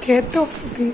Get off the.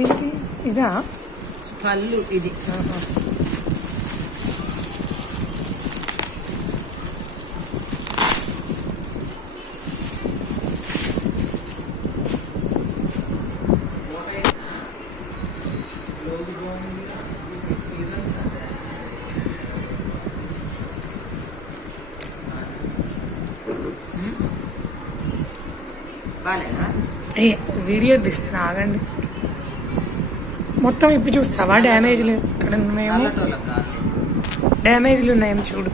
ఇదేంటి ఇదా? కళ్ళు ఇది. వీడియో తీస్తున్నా ఆగండి. మొత్తం ఇప్పి చూస్తావా? డ్యామేజ్లు ఇక్కడ ఉన్నాయేమో. డ్యామేజ్లు ఉన్నాయేమో చూడు.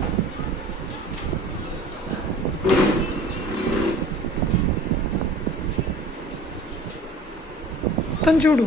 మొత్తం చూడు.